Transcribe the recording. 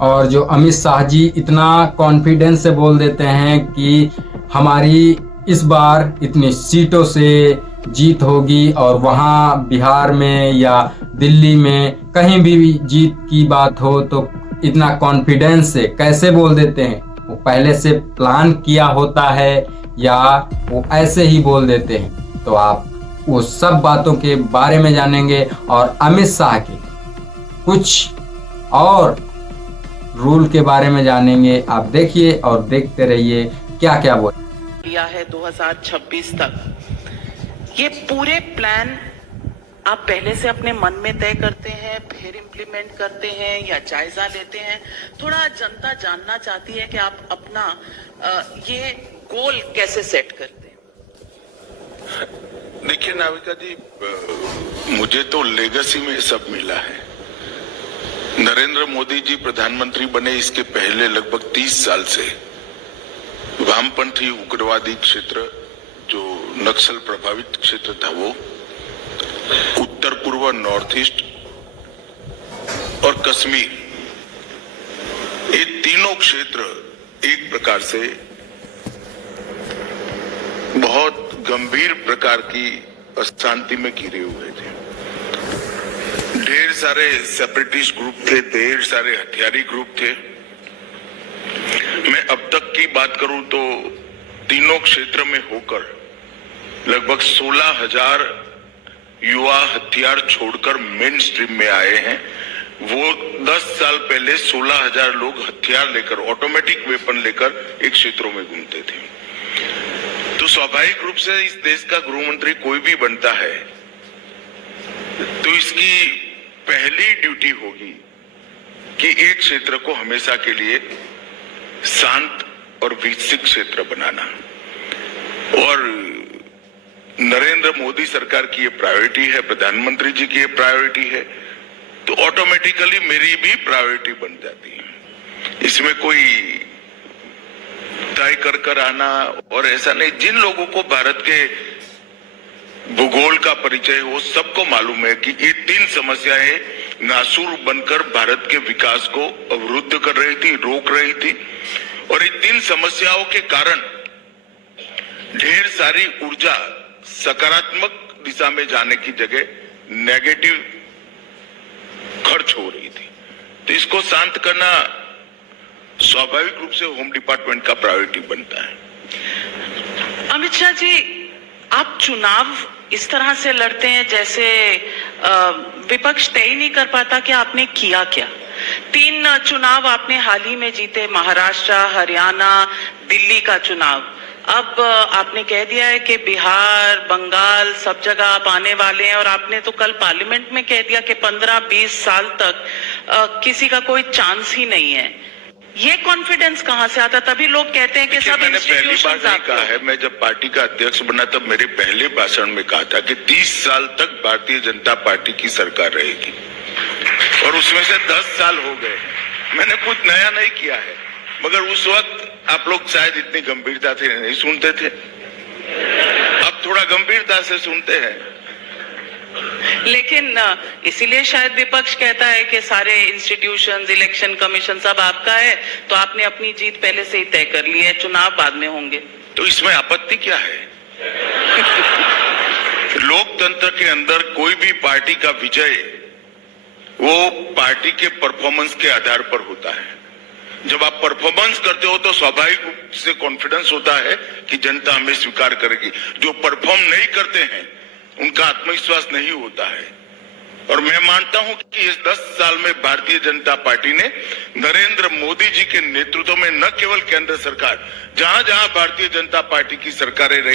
और जो अमित शाह जी इतना कॉन्फिडेंस से बोल देते हैं कि हमारी इस बार इतनी सीटों से जीत होगी, और वहाँ बिहार में या दिल्ली में कहीं भी जीत की बात हो तो इतना कॉन्फिडेंस से कैसे बोल देते हैं? वो पहले से प्लान किया होता है या वो ऐसे ही बोल देते हैं? तो आप वो सब बातों के बारे में जानेंगे और अमित शाह के कुछ और रूल के बारे में जानेंगे। आप देखिए और देखते रहिए क्या क्या बोल लिया है 2026 तक। ये पूरे प्लान आप पहले से अपने मन में तय करते हैं, फिर इम्प्लीमेंट करते हैं या जायजा लेते हैं? थोड़ा जनता जानना चाहती है कि आप अपना ये गोल कैसे सेट करते हैं। देखिए नाविका जी, मुझे तो लेगेसी में सब मिला है। नरेंद्र मोदी जी प्रधानमंत्री बने इसके पहले लगभग 30 साल से वामपंथी उग्रवादी क्षेत्र, जो नक्सल प्रभावित क्षेत्र था, वो उत्तर पूर्व, नॉर्थ ईस्ट और कश्मीर, ये तीनों क्षेत्र एक प्रकार से बहुत गंभीर प्रकार की अशांति में घिरे हुए थे। ढेर सारे सेपरेटिस्ट ग्रुप थे, ढेर सारे हथियारी ग्रुप थे। मैं अब तक की बात करूं तो तीनों क्षेत्र में होकर लगभग 16,000 युवा हथियार छोड़कर मेन स्ट्रीम में आए हैं। वो 10 साल पहले 16,000 लोग हथियार लेकर, ऑटोमेटिक वेपन लेकर एक क्षेत्रों में घूमते थे। तो स्वाभाविक रूप से इस देश का गृह मंत्री कोई भी बनता है तो इसकी पहली ड्यूटी होगी कि एक क्षेत्र को हमेशा के लिए शांत और विकसित क्षेत्र बनाना। और नरेंद्र मोदी सरकार की ये प्रायोरिटी है, प्रधानमंत्री जी की ये प्रायोरिटी है, तो ऑटोमेटिकली मेरी भी प्रायोरिटी बन जाती है। इसमें कोई तय कर आना और ऐसा नहीं। जिन लोगों को भारत के भूगोल का परिचय हो, सबको मालूम है कि ये तीन समस्याएं नासूर बनकर भारत के विकास को अवरुद्ध कर रही थी, रोक रही थी। और ये तीन समस्याओं के कारण ढेर सारी ऊर्जा सकारात्मक दिशा में जाने की जगह नेगेटिव खर्च हो रही थी। तो इसको शांत करना स्वाभाविक रूप से होम डिपार्टमेंट का प्रायोरिटी बनता है। अमित शाह जी, आप चुनाव इस तरह से लड़ते हैं जैसे विपक्ष तय ही नहीं कर पाता कि आपने किया क्या। 3 चुनाव आपने हाल ही में जीते, महाराष्ट्र, हरियाणा, दिल्ली का चुनाव। अब आपने कह दिया है कि बिहार, बंगाल, सब जगह आप आने वाले हैं, और आपने तो कल पार्लियामेंट में कह दिया कि 15-20 साल तक किसी का कोई चांस ही नहीं है। ये कॉन्फिडेंस कहां से आता? तभी लोग कहते हैं कि सब मैंने पहली बार नहीं कहा है। मैं जब पार्टी का अध्यक्ष बना तब मेरे पहले भाषण में कहा था कि 30 साल तक भारतीय जनता पार्टी की सरकार रहेगी, और उसमें से 10 साल हो गए। मैंने कुछ नया नहीं किया है, मगर उस वक्त आप लोग शायद इतनी गंभीरता से नहीं सुनते थे। अब थोड़ा गंभीरता से सुनते हैं। लेकिन इसीलिए शायद विपक्ष कहता है कि सारे इंस्टीट्यूशंस, इलेक्शन कमीशन सब आपका है, तो आपने अपनी जीत पहले से ही तय कर ली है, चुनाव बाद में होंगे। तो इसमें आपत्ति क्या है? लोकतंत्र के अंदर कोई भी पार्टी का विजय वो पार्टी के परफॉर्मेंस के आधार पर होता है। जब आप परफॉर्मेंस करते हो तो स्वाभाविक रूप से कॉन्फिडेंस होता है कि जनता हमें स्वीकार करेगी। जो परफॉर्म नहीं करते हैं उनका आत्मविश्वास नहीं होता है। और मैं मानता हूं कि इस 10 साल में भारतीय जनता पार्टी ने नरेंद्र मोदी जी के नेतृत्व में न केवल केंद्र सरकार, जहां जहां भारतीय जनता पार्टी की सरकारें रही